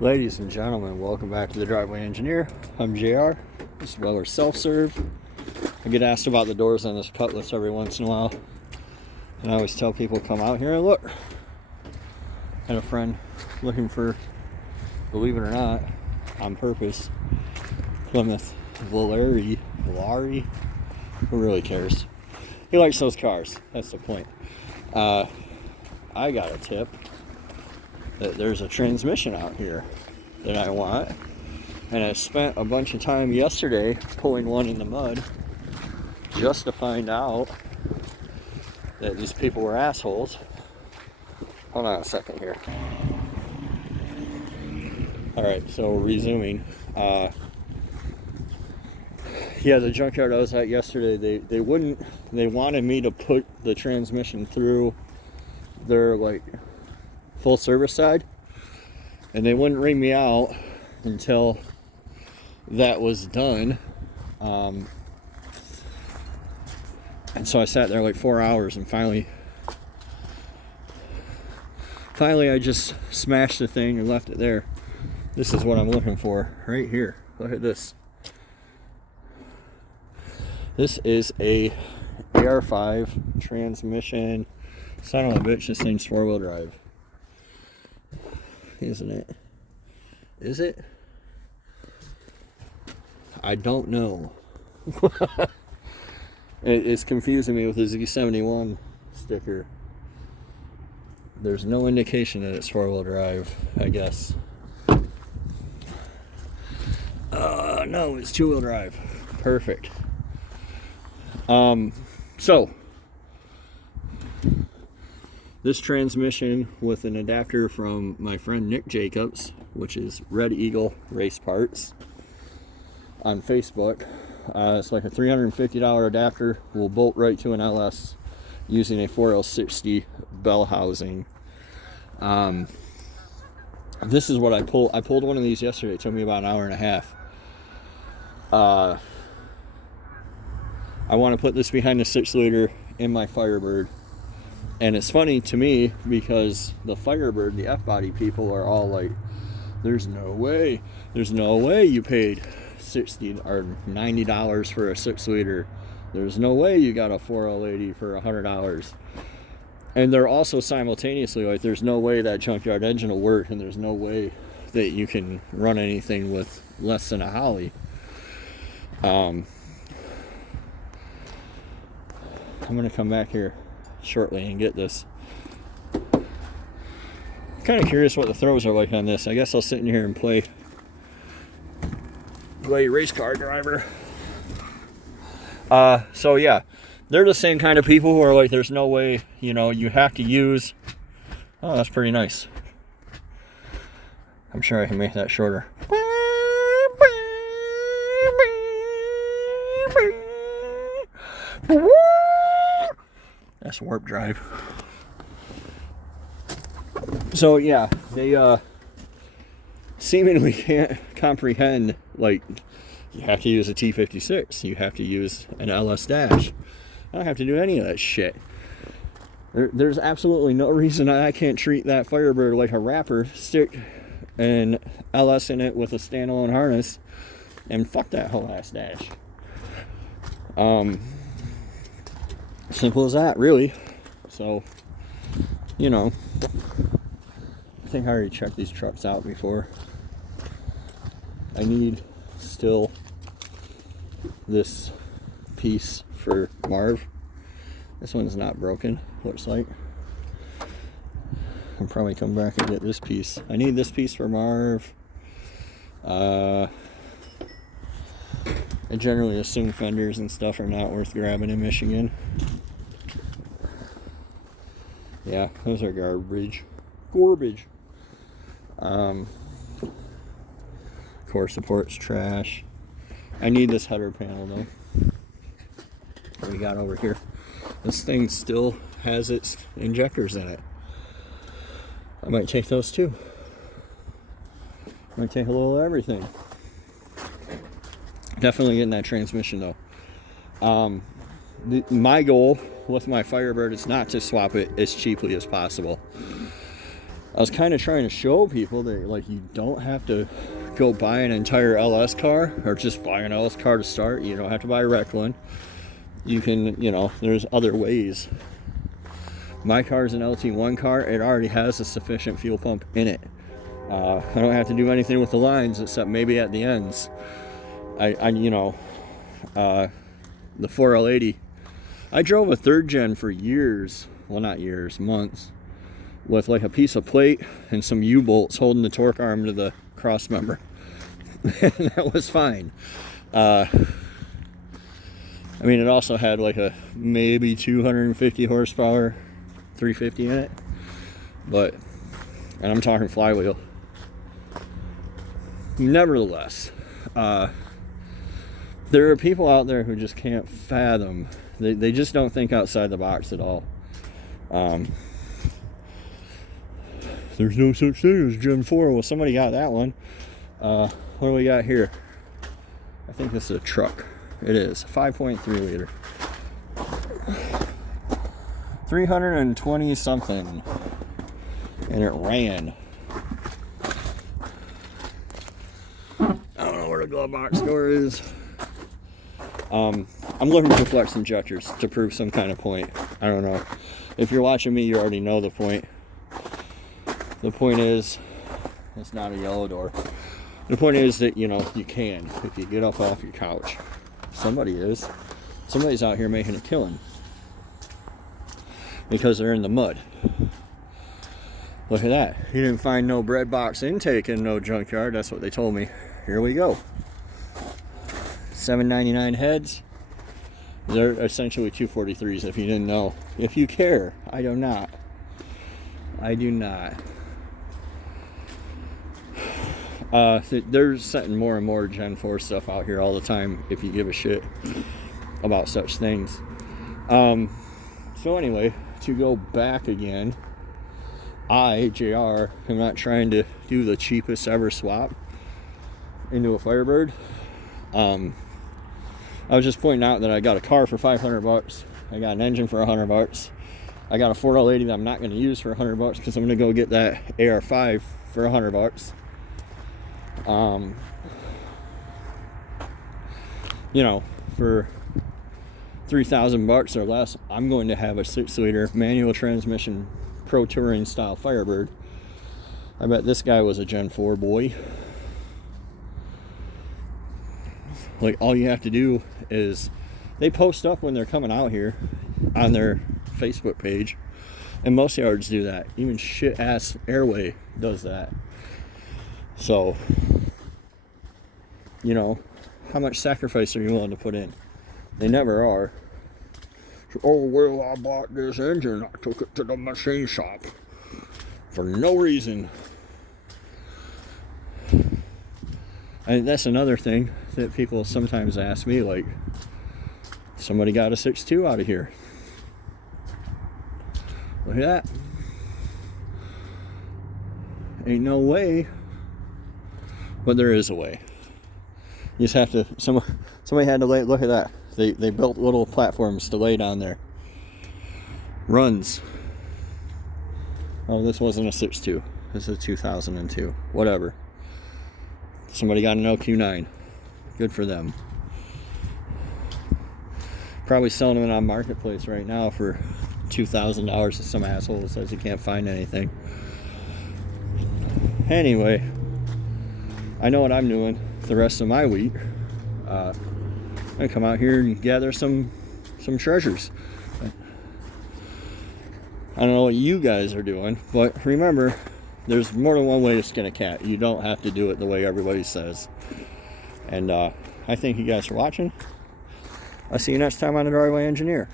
Ladies and gentlemen, welcome back to the Driveway Engineer. I'm JR. This is where we're self-serve. I get asked about the doors on this Cutlass every once in a while, and I always tell people come out here and look. I had a friend looking for, believe it or not, on purpose, Plymouth Volare, who really cares? He likes those cars, that's the point. I got a tip that there's a transmission out here that I want, and I spent a bunch of time yesterday pulling one in the mud just to find out that these people were assholes. Hold on a second here. Alright, so resuming. Yeah, the junkyard I was at yesterday, they wanted me to put the transmission through their like full service side, and they wouldn't ring me out until that was done. And so I sat there like 4 hours, and finally I just smashed the thing and left it there. This is what I'm looking for right here. Look at this. This is a AR5 transmission. Son of a bitch, this thing's 4-wheel drive. Isn't it? Is it? I don't know. It's confusing me with the Z71 sticker. There's no indication that it's 4-wheel drive, I guess. No, it's 2-wheel drive. Perfect. So this transmission with an adapter from my friend Nick Jacobs, which is Red Eagle Race Parts on Facebook. It's like a $350 adapter. Will bolt right to an LS using a 4L60 bell housing. This is what I pulled. I pulled one of these yesterday. It took me about an hour and a half. I want to put this behind the 6-liter in my Firebird. And it's funny to me because the Firebird, the F-body people are all like, there's no way you paid $60 or $90 for a 6-liter. There's no way you got a 4L80 for $100. And they're also simultaneously like, there's no way that junkyard engine will work, and there's no way that you can run anything with less than a Holly. I'm going to come back here shortly and get this. I'm kind of curious what the throws are like on this. I guess I'll sit in here and play race car driver. So yeah, they're the same kind of people who are like, there's no way, you have to use. Oh, that's pretty nice. I'm sure I can make that shorter. That's warp drive. So yeah, they seemingly can't comprehend, like, you have to use a T56, you have to use an LS dash. I don't have to do any of that shit. There's absolutely no reason I can't treat that Firebird like a wrapper, stick an LS in it with a standalone harness, and fuck that whole ass dash. Simple as that, really. So, I think I already checked these trucks out before. I need still this piece for Marv. This one's not broken, looks like. I'll probably come back and get this piece. I need this piece for Marv. I generally assume fenders and stuff are not worth grabbing in Michigan. Yeah, those are garbage. Core support's trash. I need this header panel though. What we got over here? This thing still has its injectors in it. I might take those too. Might take a little of everything. Definitely getting that transmission though. My goal with my Firebird is not to swap it as cheaply as possible. I was kind of trying to show people that, like, you don't have to go buy an entire LS car, or just buy an LS car to start. You don't have to buy a wrecked one. You can, you know, there's other ways. My car is an LT1 car. It already has a sufficient fuel pump in it. I don't have to do anything with the lines except maybe at the ends. You know, the 4L80. I drove a 3rd gen for years. Well, not years, months. With like a piece of plate and some U-bolts holding the torque arm to the cross member. And that was fine. I mean, it also had like a maybe 250 horsepower 350 in it. But, and I'm talking flywheel. Nevertheless, there are people out there who just can't fathom. They just don't think outside the box at all. There's no such thing as Gen 4. Well, somebody got that one. What do we got here? I think this is a truck. It is 5.3 liter. 320 something. And it ran. I don't know where the glove box door is. I'm looking for flex injectors to prove some kind of point. I don't know. If you're watching me, you already know the point. The point is, it's not a yellow door. The point is that, you know, you can, if you get up off your couch. Somebody is. Somebody's out here making a killing. Because they're in the mud. Look at that. You didn't find no bread box intake in no junkyard. That's what they told me. Here we go. $7.99 heads. They're essentially 243s if you didn't know. If you care, I do not. I do not. They're setting more and more Gen 4 stuff out here all the time if you give a shit about such things. So anyway, to go back again, JR, am not trying to do the cheapest ever swap into a Firebird. I was just pointing out that I got a car for $500. I got an engine for $100. I got a 4L80 that I'm not going to use for $100 because I'm going to go get that AR5 for $100. You know, for $3,000 or less, I'm going to have a 6-liter manual transmission Pro Touring style Firebird. I bet this guy was a Gen 4 boy. Like, all you have to do is, they post up when they're coming out here on their Facebook page, and most yards do that. Even shit ass Airway does that. So, you know, how much sacrifice are you willing to put in? They never are. Oh, well, I bought this engine, I took it to the machine shop for no reason. And that's another thing that people sometimes ask me, like, somebody got a 6.2 out of here. Look at that. Ain't no way, but there is a way. You just have to, somebody had to lay, look at that. They built little platforms to lay down there. Runs. Oh, this wasn't a 6.2. This is a 2002. Whatever. Somebody got an LQ9. Good for them. Probably selling them on Marketplace right now for $2,000 to some asshole that says he can't find anything. Anyway, I know what I'm doing the rest of my week. I'm gonna come out here and gather some treasures. I don't know what you guys are doing, but remember, there's more than one way to skin a cat. You don't have to do it the way everybody says. And I thank you guys for watching. I'll see you next time on The Driveway Engineer.